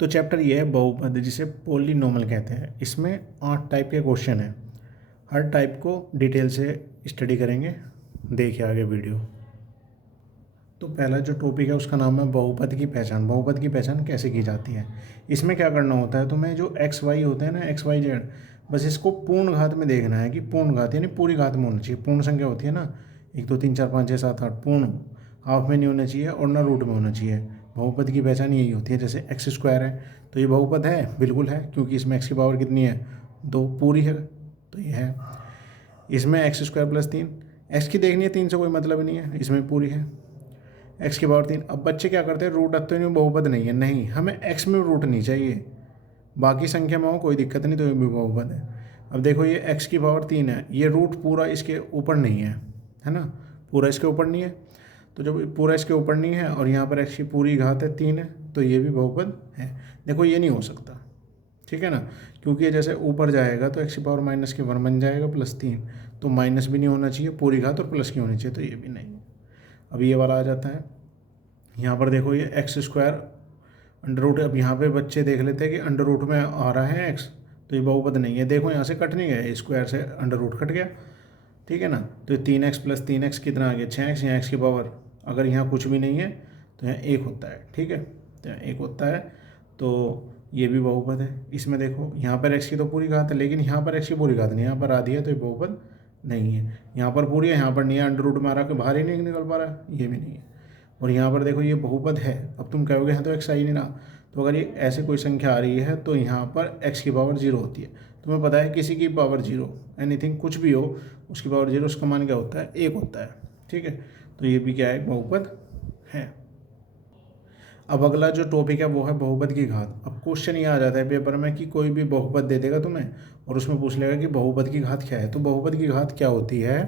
तो चैप्टर ये है बहुपद, जिसे पॉलीनोमियल कहते हैं। इसमें 8 टाइप के क्वेश्चन हैं। हर टाइप को डिटेल से स्टडी करेंगे, देखिए आगे वीडियो। तो पहला जो टॉपिक है उसका नाम है बहुपद की पहचान। बहुपद की पहचान कैसे की जाती है। इसमें क्या करना होता है, तुम्हें जो एक्स वाई होते हैं ना, एक्स वाई जेड, बस इसको पूर्ण घात में देखना है कि पूर्ण घात यानी पूरी घात में होना चाहिए। पूर्ण संख्या होती है ना, 1 2 3 4 5 6 7 8, पूर्ण हाफ में नहीं होना चाहिए और ना रूट में होना चाहिए। बहुपद की पहचान यही होती है। जैसे एक्स स्क्वायर है तो ये बहुपद है, बिल्कुल है, क्योंकि इसमें एक्स की पावर कितनी है, 2 पूरी है, तो ये है। इसमें एक्स स्क्वायर प्लस 3, एक्स की देखनी है, 3 से कोई मतलब नहीं है, इसमें पूरी है एक्स की पावर 3। अब बच्चे क्या करते हैं, रूट रखते हैं, बहुपद नहीं है। नहीं, हमें एक्स में रूट नहीं चाहिए, बाकी संख्या में हो कोई दिक्कत नहीं, तो ये भी बहुपद है। अब देखो ये एक्स की पावर 3 है, ये रूट पूरा इसके ऊपर नहीं है ना, पूरा इसके ऊपर नहीं है। तो जब पूरा इसके ऊपर नहीं है और यहाँ पर एक्स की पूरी घात है 3 है, तो ये भी बहुपद है। देखो ये नहीं हो सकता, ठीक है ना, क्योंकि ये जैसे ऊपर जाएगा तो एक्स की पावर माइनस के 1 बन जाएगा प्लस 3, तो माइनस भी नहीं होना चाहिए, पूरी घात और प्लस की होनी चाहिए, तो ये भी नहीं। अब ये वाला आ जाता है। यहाँ पर देखो ये एक्स स्क्वायर अंडर रूट, अब यहाँ पे बच्चे देख लेते हैं कि अंडर रूट में आ रहा है एक्स, तो ये बहुपद नहीं है। देखो यहाँ से कट नहीं गया, स्क्वायर से अंडर रूट कट गया, ठीक है ना। तो ये 3x प्लस 3x कितना आ गया, 6x। यहाँ एक्स की पावर अगर यहाँ कुछ भी नहीं है तो यहाँ 1 होता है, ठीक है, तो यहाँ 1 होता है, तो ये भी बहुपद है। इसमें देखो यहाँ पर एक्स की तो पूरी घात है, लेकिन यहाँ पर एक्स की पूरी घात नहीं, यहाँ पर आधी है, तो ये बहुपद नहीं है। यहाँ पर पूरी है, यहाँ पर नहीं है, अंडर रूट में आ रहा कि बाहर ही नहीं निकल पा रहा है, ये भी नहीं है। और यहाँ पर देखो ये बहुपद है। अब तुम कहोगे यहाँ तो एक्स आ ही नहीं रहा, तो अगर ये ऐसे कोई संख्या आ रही है तो यहाँ पर एक्स की पावर 0 होती है। तुम्हें पता है किसी की पावर 0, एनीथिंग कुछ भी हो, उसकी पावर 0, उसका मान क्या होता है, 1 होता है, ठीक है। तो ये भी क्या है, बहुपद है। अब अगला जो टॉपिक है वो है बहुपद की घात। अब क्वेश्चन ये आ जाता है पेपर में कि कोई भी बहुपद दे देगा तुम्हें और उसमें पूछ लेगा कि बहुपद की घात क्या है। तो बहुपद की घात क्या होती है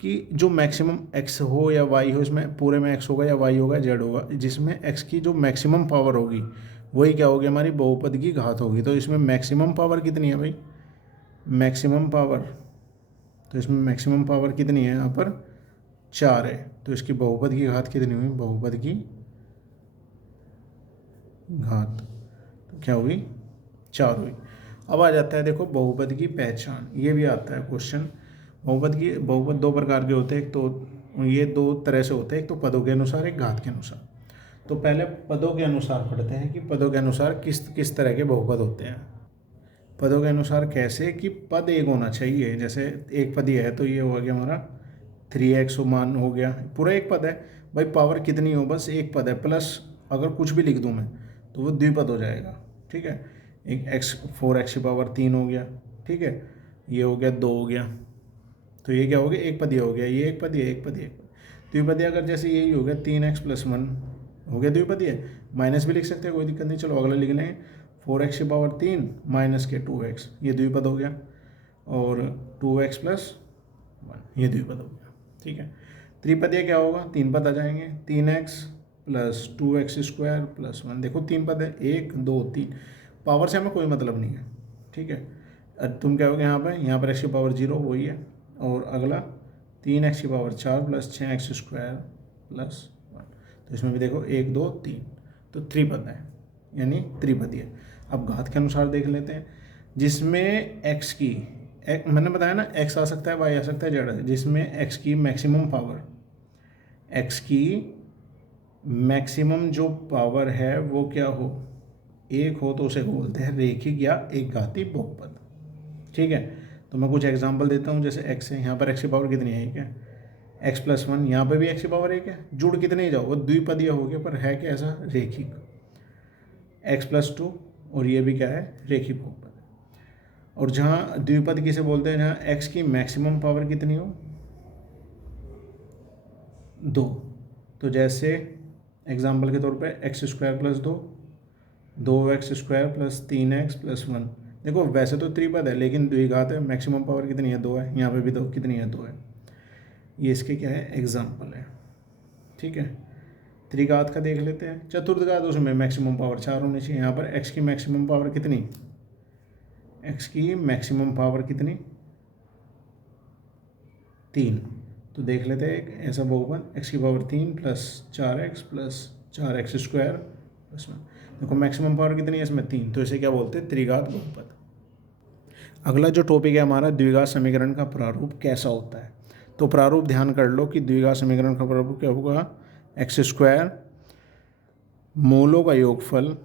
कि जो मैक्सिमम एक्स हो या वाई हो, इसमें पूरे में एक्स होगा या वाई होगा जेड होगा, जिसमें एक्स की जो मैक्सिमम पावर होगी वही क्या होगी, हमारी बहुपद की घात होगी। तो इसमें मैक्सिमम पावर कितनी है भाई, मैक्सिमम पावर, तो इसमें मैक्सिमम पावर कितनी है, यहाँ पर 4 है, तो इसकी बहुपद की घात कितनी हुई, बहुपद की घात तो क्या हुई, 4 हुई। अब आ जाता है देखो बहुपद की पहचान, ये भी आता है क्वेश्चन। बहुपद 2 प्रकार के होते हैं, एक तो ये 2 तरह से होते हैं, एक तो पदों के अनुसार, एक घात के अनुसार। तो पहले पदों के अनुसार पढ़ते हैं कि पदों के अनुसार किस किस तरह के बहुपद होते हैं। पदों के अनुसार कैसे कि पद एक होना चाहिए, जैसे एक पद ही है तो ये हो गया हमारा 3x मान हो गया, पूरा एक पद है भाई, पावर कितनी हो, बस एक पद है, प्लस अगर कुछ भी लिख दूँ मैं तो वो द्विपद हो जाएगा, ठीक है। एक x 4x की पावर 3 हो गया, ठीक है, ये हो गया 2 हो गया, तो ये क्या हो गया, एक पदीय हो गया, ये एक पदीय, एक पदीय, द्विपदीय अगर जैसे यही हो गया 3x प्लस 1 हो गया द्विपदीय, माइनस भी लिख सकते हैं, कोई दिक्कत नहीं। चलो अगला लिख लेंगे 4x की पावर 3 माइनस के 2x, ये द्विपद हो गया, और 2x प्लस 1 ये द्विपद हो गया, ठीक है। त्रिपदीय क्या होगा, 3 पद आ जाएंगे, 3x plus 2x square plus 1, देखो 3 पद है, 1 2 3, पावर से हमें कोई मतलब नहीं है, ठीक है। तुम क्या हो गया यहाँ पर x की पावर 0 वही है, और अगला 3x की power 4 plus 6x square plus 1, तो इसमें भी देखो 1 2 3, तो त्रिपद है यानी त्रिपदीय। अब घात के अनुसार देख लेते हैं, जिसमें x की मैंने बताया ना, x आ सकता है, y आ सकता है, z आ, जिसमें x की मैक्सिमम पावर, x की मैक्सिमम जो पावर है वो क्या हो, 1 हो, तो उसे बोलते हैं रेखिक या एक घाती बहुपद, ठीक है। तो मैं कुछ एग्जांपल देता हूँ, जैसे x है, यहाँ पर x की पावर कितनी है, 1 है, x प्लस 1, यहाँ पर भी x की पावर 1 है, जुड़ कितने ही जाओ वो द्विपदीय हो गया, पर है क्या ऐसा, रेखिक, x प्लस 2, और ये भी क्या है, रेखिक बहुपद। और जहाँ द्विपद किसे बोलते हैं, जहाँ x की मैक्सिमम पावर कितनी हो, 2, तो जैसे एग्जाम्पल के तौर पे x square plus 2, 2x square plus 3x plus 1, देखो वैसे तो त्रिपद है लेकिन द्विघात है, मैक्सिमम पावर कितनी है, 2 है, यहाँ पे भी तो कितनी है, 2 है, ये इसके क्या है, एग्जाम्पल है, ठीक है। त्रिघात का देख लेते हैं, चतुर्थघात, उसमें मैक्सिमम पावर 4 होनी चाहिए, यहाँ पर x की मैक्सिमम पावर कितनी, x की मैक्सिमम पावर कितनी, 3, तो देख लेते हैं एक ऐसा बहुपद x की power 3 plus 4x square plus 1, देखो मैक्सिमम पावर कितनी है इसमें 3, तो इसे क्या बोलते हैं त्रिघात बहुपद। अगला जो टॉपिक है हमारा द्विघात समीकरण का प्रारूप कैसा होता है। तो प्रारूप ध्यान कर लो कि द्विघात समीकरण का प्रारूप क्या होगा, एक्स स्क्वायर मूलों का योगफल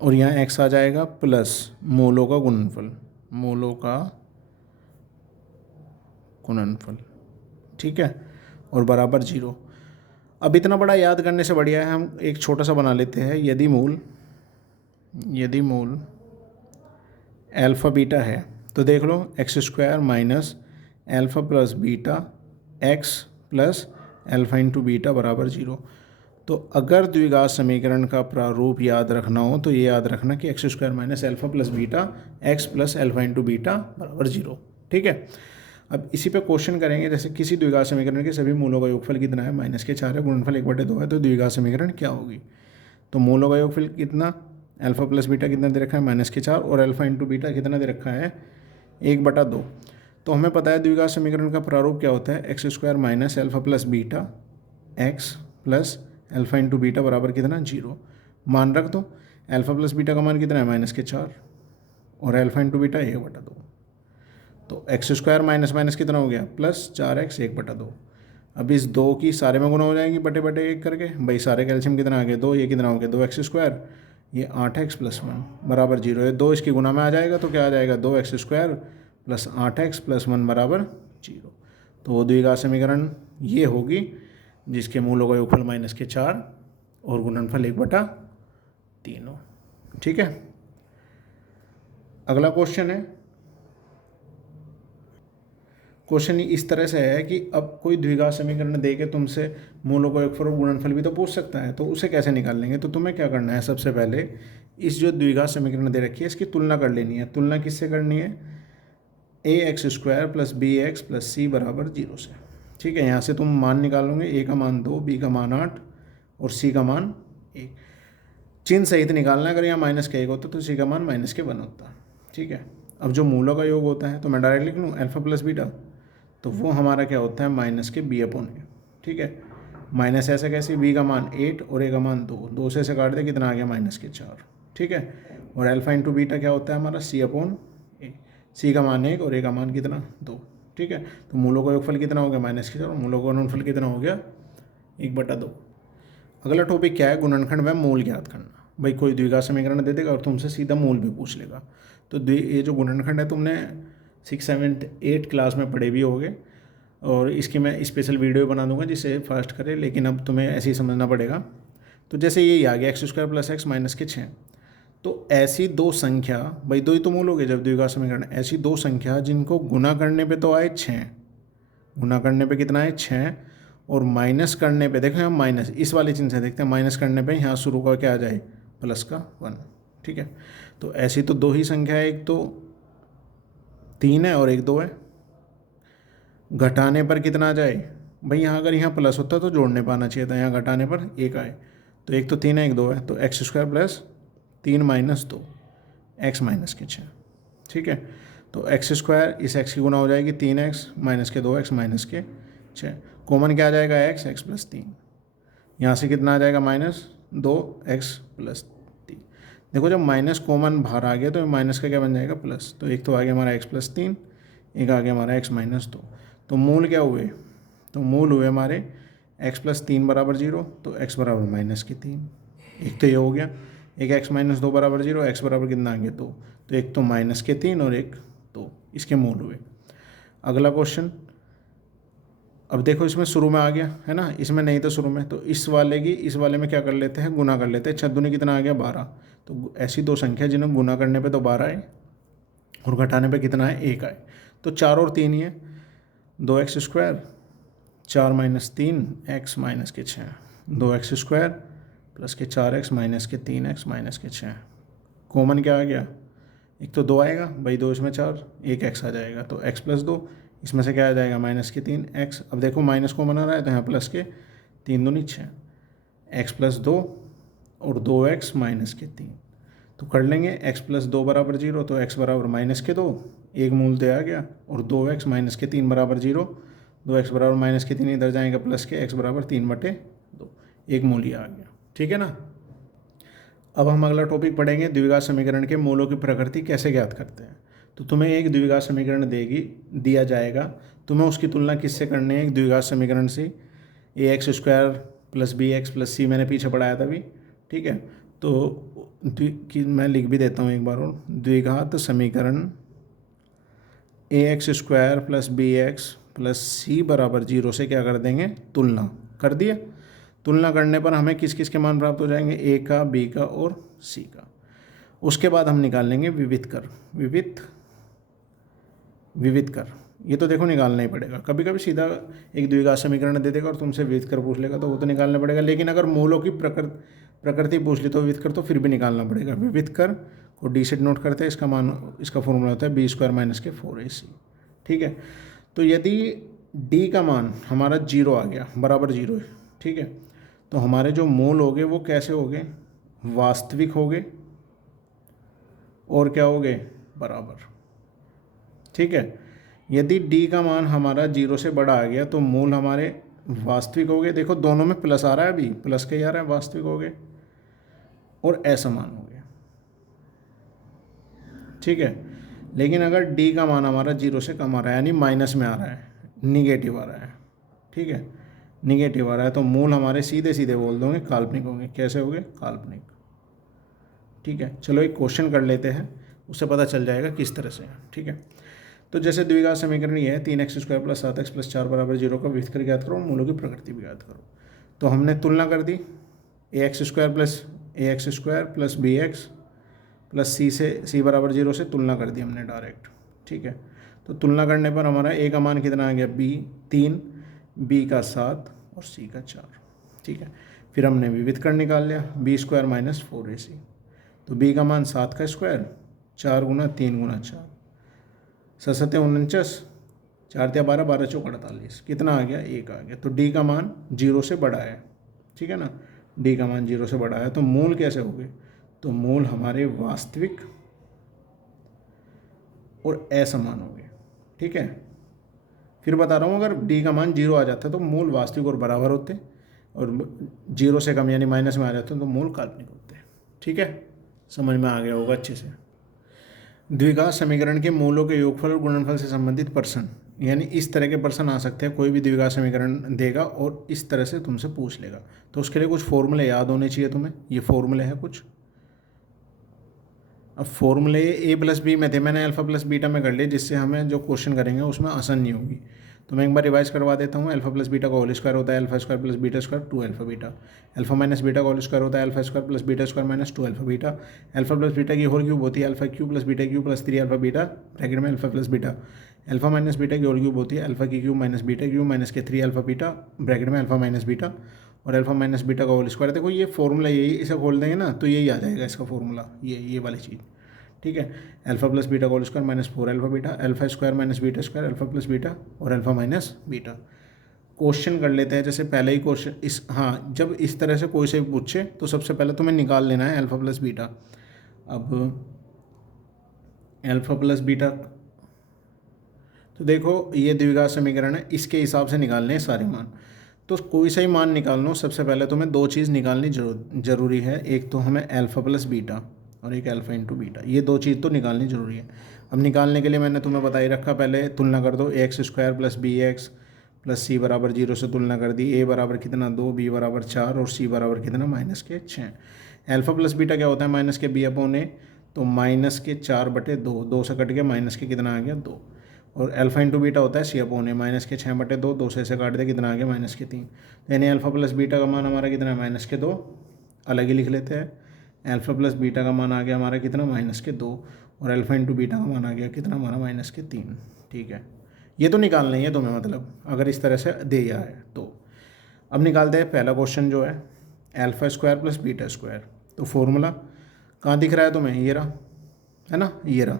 और यहाँ एक्स आ जाएगा प्लस मूलों का गुणनफल, मूलों का गुणनफल, ठीक है, और बराबर 0। अब इतना बड़ा याद करने से बढ़िया है हम एक छोटा सा बना लेते हैं। यदि मूल एल्फ़ा बीटा है तो देख लो x square minus alpha plus beta x plus alpha into beta बराबर 0। तो अगर द्विघात समीकरण का प्रारूप याद रखना हो तो ये याद रखना कि x square minus alpha plus beta x plus alpha into beta बराबर 0, ठीक है। अब इसी पे क्वेश्चन करेंगे, जैसे किसी द्विघात समीकरण के सभी मूलों का योगफल कितना है, -4 है, गुणनफल 1/2 है, तो द्विघात समीकरण क्या होगी। तो मूलों का योगफल कितना, अल्फा प्लस बीटा कितना दे रखा है -4 और अल्फा इंटू बीटा कितना दे रखा है 1/2। तो हमें पता है द्विघात समीकरण का प्रारूप क्या होता है, x square minus alpha plus beta x plus alpha into beta बराबर कितना 0। मान रख दो, एल्फा प्लस बीटा का मान कितना है -4 और एल्फा इंटू बीटा 1/2। तो एक्स स्क्वायर माइनस माइनस कितना हो गया +4x 1/2। अब इस 2 की सारे में गुना हो जाएंगी बटे बटे 1 करके, भाई सारे कैल्शियम कितना आ गया 2, ये कितना हो गया 2x स्क्वायर, ये 8x + 1 बराबर 0 है। 2 इसकी गुना में आ जाएगा तो क्या आ जाएगा 2x स्क्वायर प्लस 8x + 1 बराबर 0। तो वो द्विघात समीकरण ये होगी जिसके मूलों का योगफल -4 और गुणनफल 1/3 हो, ठीक है। अगला क्वेश्चन है, क्वेश्चन इस तरह से है कि अब कोई द्विघात समीकरण दे के तुमसे मूलों का योगफल और गुणनफल भी तो पूछ सकता है, तो उसे कैसे निकाल लेंगे। तो तुम्हें क्या करना है, सबसे पहले इस जो द्विघात समीकरण दे रखी है इसकी तुलना कर लेनी है। तुलना किससे करनी है, ax square plus bx plus c बराबर 0 से, ठीक है। यहाँ से तुम मान निकालोगे, a का मान 2, b का मान 8 और c का मान 1। चिन्ह सहित निकालना है, अगर यहाँ माइनस का 1 होता तो c का मान -1 होता, ठीक है। अब जो मूलों का योग होता है तो मैं डायरेक्ट लिख लूँ अल्फा प्लस बीटा, तो वो हमारा क्या होता है -b/a, ठीक है। माइनस ऐसा कैसे, b का मान 8 और a का मान 2, 2 से काट दे कितना आ गया -4, ठीक है। और अल्फा इंटू बीटा क्या होता है हमारा c/a, c का मान 1 और a का मान कितना 2, ठीक है। तो मूलों का योगफल कितना हो गया -4 और मूलों का गुणनफल कितना हो गया 1/2। अगला टॉपिक क्या है, गुणनखंड व मूल ज्ञात करना। भाई कोई द्विघात समीकरण दे देगा और तुमसे सीधा मूल भी पूछ लेगा। तो ये जो गुणनखंड है तुमने 6, 7, 8 क्लास में पढ़े भी होंगे और इसकी मैं स्पेशल वीडियो बना दूंगा जिससे फास्ट करे, लेकिन अब तुम्हें ऐसे ही समझना पड़ेगा। तो जैसे ये आ गया x square plus x minus के 6, तो ऐसी दो संख्या, भाई दो ही तो मूल हो गए जब द्विघात समीकरण, ऐसी दो संख्या जिनको गुना करने पे तो आए 6, गुना करने पे कितना है 6 और माइनस करने पे देखें हम माइनस इस वाले चिन्ह से देखते हैं, माइनस करने पे यहाँ शुरू का क्या आ जाए प्लस का 1, ठीक है। तो ऐसी तो दो ही संख्या है, एक तो 3 है और एक 2 है। घटाने पर कितना आ जाए, भाई यहाँ अगर यहाँ प्लस होता तो जोड़ने पर आना चाहिए था, यहाँ घटाने पर 1 आए। तो एक तो 3 है एक 2 है, तो x square plus 3 minus 2 x minus के 6, ठीक है। तो एक्स स्क्वायर इस एक्स की गुना हो जाएगी 3x माइनस के 2x माइनस के 6, कॉमन क्या आ जाएगा x प्लस 3, यहाँ से कितना आ जाएगा -2x प्लस 3। देखो जब माइनस कॉमन बाहर आ गया तो माइनस का क्या बन जाएगा प्लस, तो एक तो आ गया हमारा x प्लस 3, एक आ गया हमारा x माइनस 2। तो मूल क्या हुए, तो मूल हुए हमारे x प्लस 3 बराबर 0, तो x बराबर -3, एक तो ये हो गया। एक x माइनस 2 बराबर 0, x बराबर कितना आ गया 2, तो एक तो -3 और एक 2, इसके मूल हुए। अगला क्वेश्चन, अब देखो इसमें शुरू में आ गया है ना, इसमें नहीं तो शुरू में, तो इस वाले में क्या कर लेते हैं गुना कर लेते हैं। 6 दूनी कितना आ गया 12, तो ऐसी दो संख्या जिन्हें गुना करने पे तो 12 आए और घटाने पे कितना है 1 आए। तो 4 और 3 ही है, 2x square 4 minus 3 x minus के 6, 2x स्क्वायर प्लस के 4x माइनस के 3x माइनस के 6। कॉमन क्या आ गया, एक तो 2 आएगा भाई, 2 इसमें 4, एक x आ जाएगा, तो x प्लस 2, इसमें से क्या आ जाएगा -3x। अब देखो माइनस कॉमन आ रहा है तो यहाँ प्लस के 3 दूनी 6, x प्लस 2 और 2x माइनस के 3। तो कर लेंगे x प्लस 2 बराबर 0, तो x बराबर -2, एक मूल दे आ गया, और 2x माइनस के 3 बराबर 0, 2x बराबर माइनस के 3 इधर जाएंगे प्लस के x बराबर 3/2, एक मूल ही आ गया। ठीक है ना। अब हम अगला टॉपिक पढ़ेंगे, द्विघात समीकरण के मूलों की प्रकृति कैसे ज्ञात करते हैं। तो तुम्हें एक द्विघात समीकरण दिया जाएगा, तुम्हें उसकी तुलना किससे करनी है, एक द्विघात समीकरण से। ax² + bx + c मैंने पीछे पढ़ाया था अभी। ठीक है, तो मैं लिख भी देता हूँ एक बार और, द्विघात समीकरण ax² + bx + c बराबर 0 से क्या कर देंगे, तुलना कर दिया। तुलना करने पर हमें किस किस के मान प्राप्त हो जाएंगे, a का, b का और c का। उसके बाद हम निकाल लेंगे विविध कर। विविध कर ये तो देखो निकालना ही पड़ेगा। कभी कभी सीधा एक द्विघात समीकरण दे देगा और तुमसे विविध कर पूछ लेगा तो वो तो निकालना पड़ेगा, लेकिन अगर मूलों की प्रकृति पूछ ली तो विविध कर तो फिर भी निकालना पड़ेगा। विविध कर को डी से नोट करते हैं, इसका फॉर्मूला होता है b² - के 4ac। ठीक है, तो यदि d का मान हमारा 0 आ गया, बराबर 0 है, ठीक है, तो हमारे जो मूल हो गए वो कैसे हो गए, वास्तविक हो गए और क्या हो गए, बराबर। ठीक है, यदि d का मान हमारा 0 से बड़ा आ गया तो मूल हमारे वास्तविक हो गए। देखो दोनों में प्लस आ रहा है, अभी प्लस के ही आ रहा है, वास्तविक हो गए और असमान हो गए। ठीक है, लेकिन अगर d का मान हमारा 0 से कम आ रहा है, यानी माइनस में आ रहा है, निगेटिव आ रहा है, ठीक है, निगेटिव आ रहा है, तो मूल हमारे सीधे सीधे बोल दोगे काल्पनिक होंगे। कैसे होंगे, काल्पनिक। ठीक है, चलो एक क्वेश्चन कर लेते हैं, उससे पता चल जाएगा किस तरह से। ठीक है, तो जैसे द्विघात समीकरण ये है 3x² + 7x + 4 बराबर 0 का विविध कर ज्ञात करो, मूलों की प्रकृति भी ज्ञात करो। तो हमने तुलना कर दी, ax² + bx + c से c बराबर 0 से तुलना कर दी हमने डायरेक्ट। ठीक है, तो तुलना करने पर हमारा a का मान कितना आ गया, b 3, b का 7 और c का 4। ठीक है, फिर हमने विविध कर निकाल लिया, b² - 4ac। तो b का मान 7 का स्क्वायर, 4 × 3 × 4, 7 × 49, 4 × 12, 12 × 4 = 48, कितना आ गया, 1 आ गया। तो d का मान 0 से बड़ा है। ठीक है ना, d का मान 0 से बड़ा है, तो मूल कैसे हो गए, तो मूल हमारे वास्तविक और असमान हो गए। ठीक है, फिर बता रहा हूँ, अगर d का मान 0 आ जाता तो मूल वास्तविक और बराबर होते, और 0 से कम यानी माइनस में आ जाते तो मूल काल्पनिक होते। ठीक है, समझ में आ गया होगा अच्छे से। द्विघात समीकरण के मूलों के योगफल और गुणनफल से संबंधित प्रश्न, यानी इस तरह के प्रश्न आ सकते हैं, कोई भी द्विघात समीकरण देगा और इस तरह से तुमसे पूछ लेगा, तो उसके लिए कुछ फॉर्मूले याद होने चाहिए तुम्हें। ये फॉर्मूले हैं कुछ। अब फॉर्मूले a + b में थे, मैंने अल्फा + बीटा में कर लिए, जिससे हमें जो क्वेश्चन करेंगे उसमें आसान नहीं होगी। तो मैं एक बार रिवाइज करवा देता हूँ। अल्फा + बीटा का होल स्क्वायर होता है α² + β² 2α बीटा। अल्फा - बीटा का होल स्क्वायर होता है α² + β² - 2α बीटा। अल्फा + बीटा की होल क्यूब होती है α³ + β³ + 3α बीटा, ब्रैकेट में अल्फा + बीटा। अल्फा - बीटा की होल क्यूब होती है α³ - β³ - के 3α बीटा, ब्रैकेट में अल्फा - बीटा, और अल्फा - बीटा का होल स्क्वायर। देखो ये फॉर्मूला यही, इसे खोल देंगे ना तो यही आ जाएगा इसका फॉर्मूला, ये वाली चीज़। ठीक है, अल्फा + बीटा का whole square - 4α beta, α² - β² alpha + beta और अल्फा - बीटा। क्वेश्चन कर लेते हैं, जैसे पहले ही क्वेश्चन हाँ, जब इस तरह से कोई से पूछे तो सबसे पहले तुम्हें निकाल लेना है अल्फा + बीटा। अब अल्फा + बीटा, तो देखो ये द्विघात समीकरण है, इसके हिसाब से निकालने हैं सारे मान। तो कोई सा ही मान निकालना हो, सबसे पहले तुम्हें दो चीज़ निकालनी जरूरी है, एक तो हमें अल्फा + बीटा और एक अल्फा × बीटा, ये दो चीज़ तो निकालनी जरूरी है। अब निकालने के लिए मैंने तुम्हें बता ही रखा, पहले तुलना कर दो, ax² + bx + c बराबर 0 से तुलना कर दी। a बराबर कितना, 2, b बराबर 4 और c बराबर कितना, -6। अल्फा + बीटा क्या होता है, -b/a, तो -4/2, 2 से कट के माइनस के कितना आ गया, 2। और अल्फा × बीटा होता है c/a, -6/2, 2 से ऐसे काट दे कितना आ गया, -3। यानी अल्फा + बीटा का मान हमारा कितना है, -2, अलग ही लिख लेते हैं। अल्फा + बीटा का मान आ गया हमारा कितना, -2, और अल्फा × बीटा का मान आ गया कितना हमारा, -3। ठीक है, ये तो निकालना ही है तुम्हें, मतलब अगर इस तरह से दे दिया है तो। अब निकालते हैं पहला क्वेश्चन जो है, α² + β²। तो फॉर्मूला कहाँ दिख रहा है तुम्हें, ये रहा है ना, ये रहा।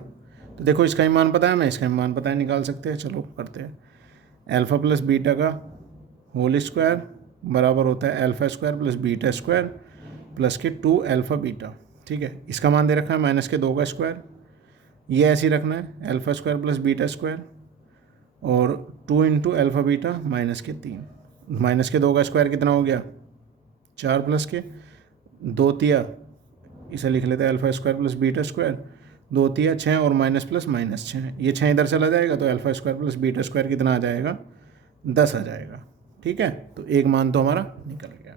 तो देखो इसका ही मान पता है, मैं इसका ही मान पता है, निकाल सकते हैं। चलो करते हैं। अल्फा + बीटा का होल स्क्वायर बराबर होता है α² + β² प्लस के 2α बीटा। ठीक है, इसका मान दे रखा है -2 का स्क्वायर, ये ऐसे ही रखना है, α² + β² और 2 इंटू अल्फ़ा बीटा माइनस के 3, माइनस के 2 का स्क्वायर कितना हो गया 4 प्लस के 2 तिया, इसे लिख लेते हैं alpha square plus beta square, 2 तिया 6 और माइनस प्लस माइनस 6, ये 6 इधर चला जाएगा तो alpha square plus beta square कितना आ जाएगा 10 आ जाएगा। ठीक है, तो एक मान तो हमारा निकल गया।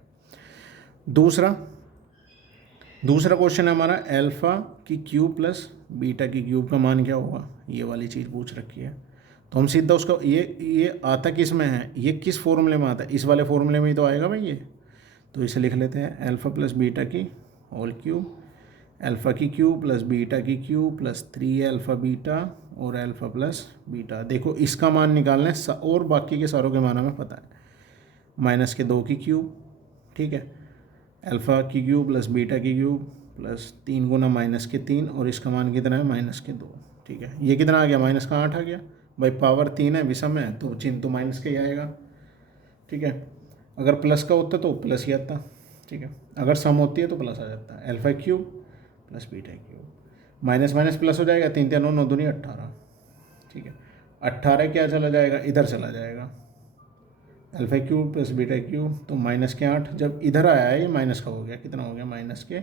दूसरा क्वेश्चन है हमारा अल्फ़ा की क्यूब प्लस बीटा की क्यूब का मान क्या होगा, ये वाली चीज़ पूछ रखी है। तो हम सीधा उसका ये आता किस में है, ये किस फॉर्मूले में आता है, इस वाले फॉर्मूले में ही तो आएगा भाई ये। तो इसे लिख लेते हैं अल्फ़ा प्लस बीटा की होल क्यूब, अल्फ़ा की क्यूब प्लस बीटा की क्यूब प्लस 3 अल्फ़ा बीटा और अल्फ़ा प्लस बीटा। देखो इसका मान निकालना है और बाकी के सारों के मान हमें पता है, माइनस के 2 की क्यूब, ठीक है, अल्फ़ा की क्यूब प्लस बीटा की क्यूब प्लस 3 गुना माइनस के 3 और इसका मान कितना है माइनस के 2। ठीक है, ये कितना आ गया माइनस का 8 आ गया भाई, पावर 3 है विषम है तो चिन्ह तो माइनस का ही आएगा। ठीक है, अगर प्लस का होता तो प्लस ही आता। ठीक है, अगर सम होती है तो प्लस आ जाता है, alpha cube plus beta cube, minus minus plus हो जाएगा, 3 3 9 9 दूनी 18। ठीक है, 18 क्या चला जाएगा इधर चला जाएगा, alpha cube plus beta cube तो माइनस के 8, जब इधर आया है ये माइनस का हो गया, कितना हो गया माइनस के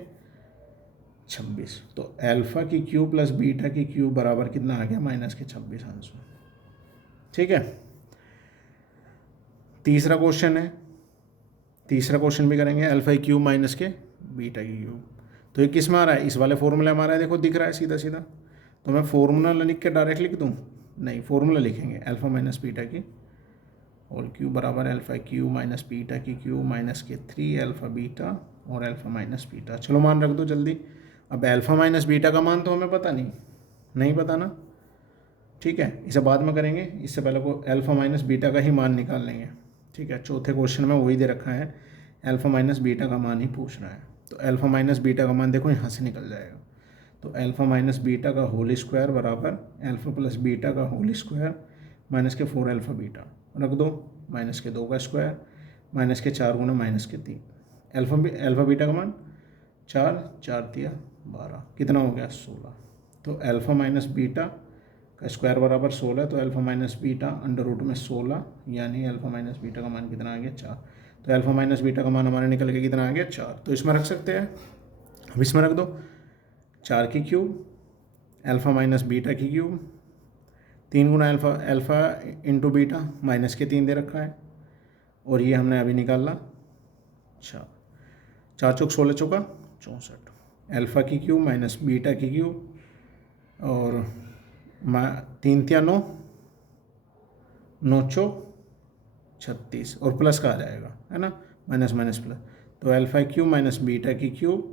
26। तो अल्फ़ा की क्यूब प्लस बीटा की क्यूब बराबर कितना आ गया माइनस के 26 आंसर। ठीक है, तीसरा क्वेश्चन भी करेंगे अल्फ़ा की क्यूब माइनस के बीटा की क्यूब। तो ये किस में आ रहा है, इस वाले फॉर्मूले में आ रहा है, देखो दिख रहा है सीधा सीधा। तो मैं फॉर्मूला लिख के डायरेक्ट लिख दूँ, नहीं फॉर्मूला लिखेंगे अल्फ़ा माइनस बीटा की होल क्यूब बराबर अल्फ़ा क्यूब माइनस बीटा की क्यूब माइनस के 3 अल्फ़ा बीटा और अल्फ़ा माइनस बीटा। चलो मान रख दो जल्दी। अब अल्फ़ा माइनस बीटा का मान तो हमें पता नहीं पता ना। ठीक है, इसे बाद में करेंगे, इससे पहले को अल्फ़ा माइनस बीटा का ही मान निकाल लेंगे। ठीक है, चौथे क्वेश्चन में वही दे रखा है, अल्फ़ा माइनस बीटा का मान ही पूछ रहा है। तो अल्फ़ा माइनस बीटा का मान देखो यहाँ से निकल जाएगा। तो अल्फ़ा माइनस बीटा का होल स्क्वायर बराबर अल्फ़ा प्लस बीटा का होल स्क्वायर माइनस के 4 अल्फ़ा बीटा रख दो, माइनस के 2 का स्क्वायर माइनस के 4 गुना माइनस के 3, अल्फ़ा बीटा का मान 4 4 तिया 12, कितना हो गया 16। तो अल्फ़ा माइनस बीटा का स्क्वायर बराबर 16, तो alpha minus beta under root में 16, यानी अल्फ़ा माइनस बीटा का मान कितना आ गया 4। तो अल्फ़ा माइनस बीटा का मान हमारे निकल के कितना आ गया 4। तो इसमें रख सकते हैं, अब इसमें रख दो 4 की क्यूब अल्फ़ा माइनस बीटा की क्यूब 3 गुना अल्फ़ा इंटू बीटा माइनस के 3 दे रखा है, और ये हमने अभी निकाला 4 4 चौक 16 चौका 64, अल्फ़ा की क्यूब माइनस बीटा की क्यूब और 3 तिया 9 9 चौक 36 और प्लस का आ जाएगा है ना, माइनस माइनस प्लस। तो अल्फ़ा क्यूब माइनस बीटा की क्यूब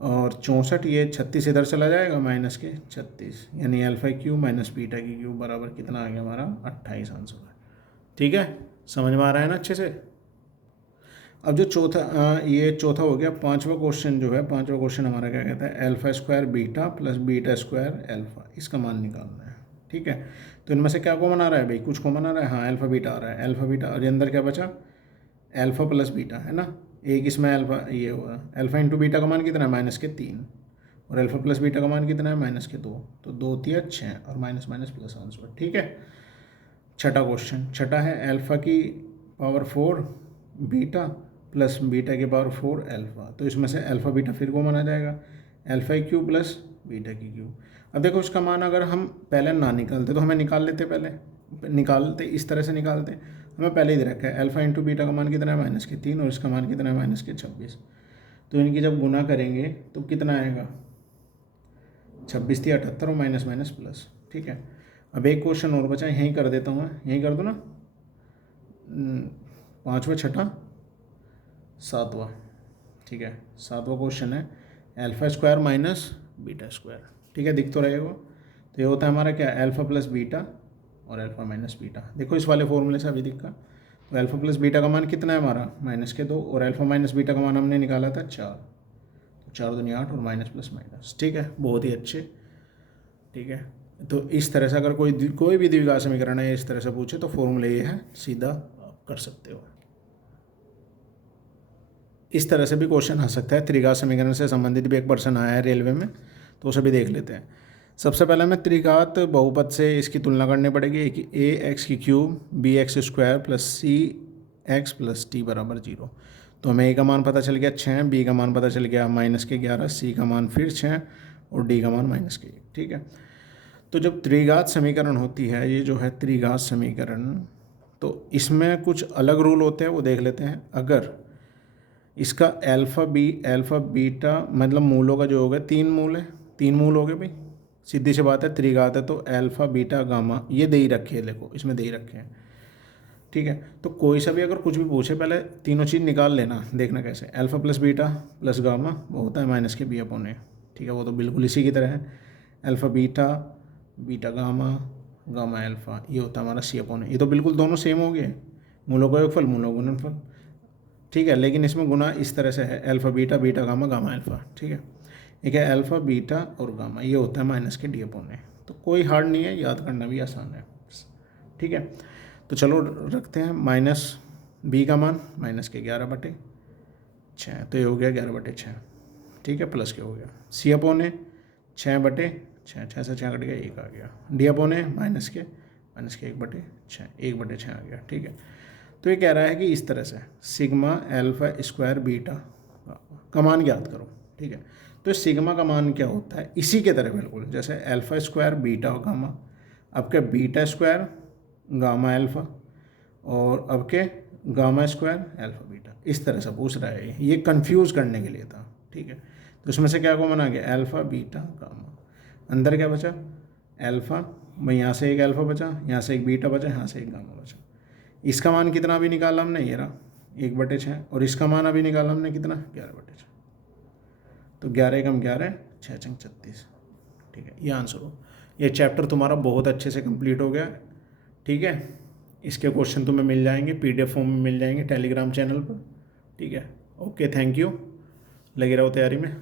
और 64, ये 36 इधर चला जाएगा माइनस के 36, यानी अल्फ़ा क्यूब माइनस बीटा की क्यूब बराबर कितना आ गया हमारा 28 आंसर है। ठीक है, समझ में आ रहा है ना अच्छे से। अब जो ये चौथा हो गया। पांचवा क्वेश्चन हमारा क्या कहता है, alpha square beta plus beta square alpha, इसका मान निकालना है। ठीक है, तो इनमें से क्या कॉमन आ रहा है भाई, कुछ कॉमन आ रहा है, हाँ अल्फ़ा बीटा आ रहा है, अल्फ़ा बीटा, और ये अंदर क्या बचा अल्फ़ा प्लस बीटा है ना, एक इसमें अल्फ़ा ये हुआ, अल्फ़ा इंटू बीटा का मान कितना है माइनस के 3 और अल्फ़ा प्लस बीटा का मान कितना है माइनस के 2, तो 2 तिया 6 और माइनस माइनस प्लस आंसर। ठीक है, छठा है अल्फ़ा की पावर 4 बीटा प्लस बीटा की पावर 4 अल्फ़ा। तो इसमें से अल्फ़ा बीटा फिर को माना जाएगा, अल्फ़ा की क्यूब प्लस बीटा की क्यूब। अब देखो इसका मान अगर हम पहले ना निकालते तो हमें निकाल लेते, इस तरह से निकालते, हमें पहले ही दे रखा है अल्फ़ा इंटू बीटा का मान कितना है माइनस के 3 और इसका मान कितना है माइनस के 26। तो इनकी जब गुना करेंगे तो कितना आएगा 26 थी 78 और माइनस माइनस प्लस। ठीक है, अब एक क्वेश्चन और बचा, यहीं कर देता हूँ मैं, यहीं कर दो ना, 5वां 6ठा 7वां। ठीक है, 7वां क्वेश्चन है alpha square minus beta square. ठीक है, दिख तो रहेगा। तो ये होता है हमारा क्या, अल्फ़ा प्लस बीटा और अल्फ़ा माइनस बीटा। देखो इस वाले फॉर्मूले से अभी दिखा, तो अल्फ़ा प्लस बीटा का मान कितना है हमारा माइनस के 2 और अल्फ़ा माइनस बीटा का मान हमने निकाला था 4, तो 4 दूनी 8 और माइनस प्लस माइनस। ठीक है, बहुत ही अच्छे। ठीक है, तो इस तरह से अगर कोई भी द्विघात समीकरण है इस तरह से पूछे तो फॉर्मूले ये है, सीधा आप कर सकते हो। इस तरह से भी क्वेश्चन आ सकता है, त्रिघात समीकरण से संबंधित भी एक पर्सन आया है रेलवे में, तो उसे भी देख लेते हैं। सबसे पहले हमें त्रिघात बहुपद से इसकी तुलना करनी पड़ेगी कि ए एक्स की cube b x square plus c x plus t बराबर 0। तो हमें ए का मान पता चल गया 6, बी का मान पता चल गया -11, सी का मान फिर 6 और डी का मान -1। ठीक है, तो जब त्रिघात समीकरण होती है, ये जो है त्रिघात समीकरण, तो इसमें कुछ अलग रूल होते हैं, वो देख लेते हैं। अगर इसका अल्फ़ा बीटा मतलब मूलों का जो हो गया 3 मूल है, 3 मूल हो गए भाई, सीधी सी बात है, त्रिघात है तो अल्फ़ा बीटा गामा ये दे ही रखे हैं, देखो इसमें दे ही रखे हैं। ठीक है, तो कोई सा भी अगर कुछ भी पूछे पहले तीनों चीज़ निकाल लेना, देखना कैसे। Alpha plus beta plus gamma वो होता है -b/a। ठीक है, वो तो बिल्कुल इसी की तरह है। Alpha beta, beta gamma, gamma alpha, ये होता है हमारा c/a। ये तो बिल्कुल दोनों सेम हो गए, मूलों का योगफल मूलों का गुणनफल। ठीक है, लेकिन इसमें गुना इस तरह से है, alpha beta, beta gamma, gamma alpha. ठीक है, एक है अल्फ़ा बीटा और गामा, ये होता है -d/a। तो कोई हार्ड नहीं है, याद करना भी आसान है। ठीक है, तो चलो रखते हैं -b का मान -11/6, तो ये हो गया 11/6। ठीक है, प्लस के हो गया c/a 6/6, 6 से 6 कट गया 1 आ गया, d/a -1/6, 1/6 आ गया। ठीक है, तो ये कह रहा है कि इस तरह से सिग्मा अल्फ़ा स्क्वायर बीटा का मान ज्ञात करो। ठीक है, तो सिग्मा का मान क्या होता है, इसी के तरह बिल्कुल जैसे अल्फ़ा स्क्वायर बीटा और गामा, अब के बीटा स्क्वायर गामा अल्फ़ा और अब के गामा स्क्वायर अल्फ़ा बीटा, इस तरह से पूछ रहा है। ये कंफ्यूज करने के लिए था। ठीक है, तो इसमें से क्या कॉमन आ गया, अल्फ़ा बीटा गामा, अंदर क्या बचा अल्फ़ा, भाई यहाँ से एक अल्फ़ा बचा, यहाँ से एक बीटा बचा, यहाँ से एक गामा बचा। इसका मान कितना अभी निकाला हमने, ये रहा 1/6, और इसका मान अभी निकाला हमने कितना 11/6। तो 11 कम 11, 6 चंग 36। ठीक है, ये आंसर हो। ये चैप्टर तुम्हारा बहुत अच्छे से कंप्लीट हो गया। ठीक है, इसके क्वेश्चन तुम्हें मिल जाएंगे, PDF फॉर्म में मिल जाएंगे टेलीग्राम चैनल पर। ठीक है, ओके, थैंक यू, लगे रहो तैयारी में।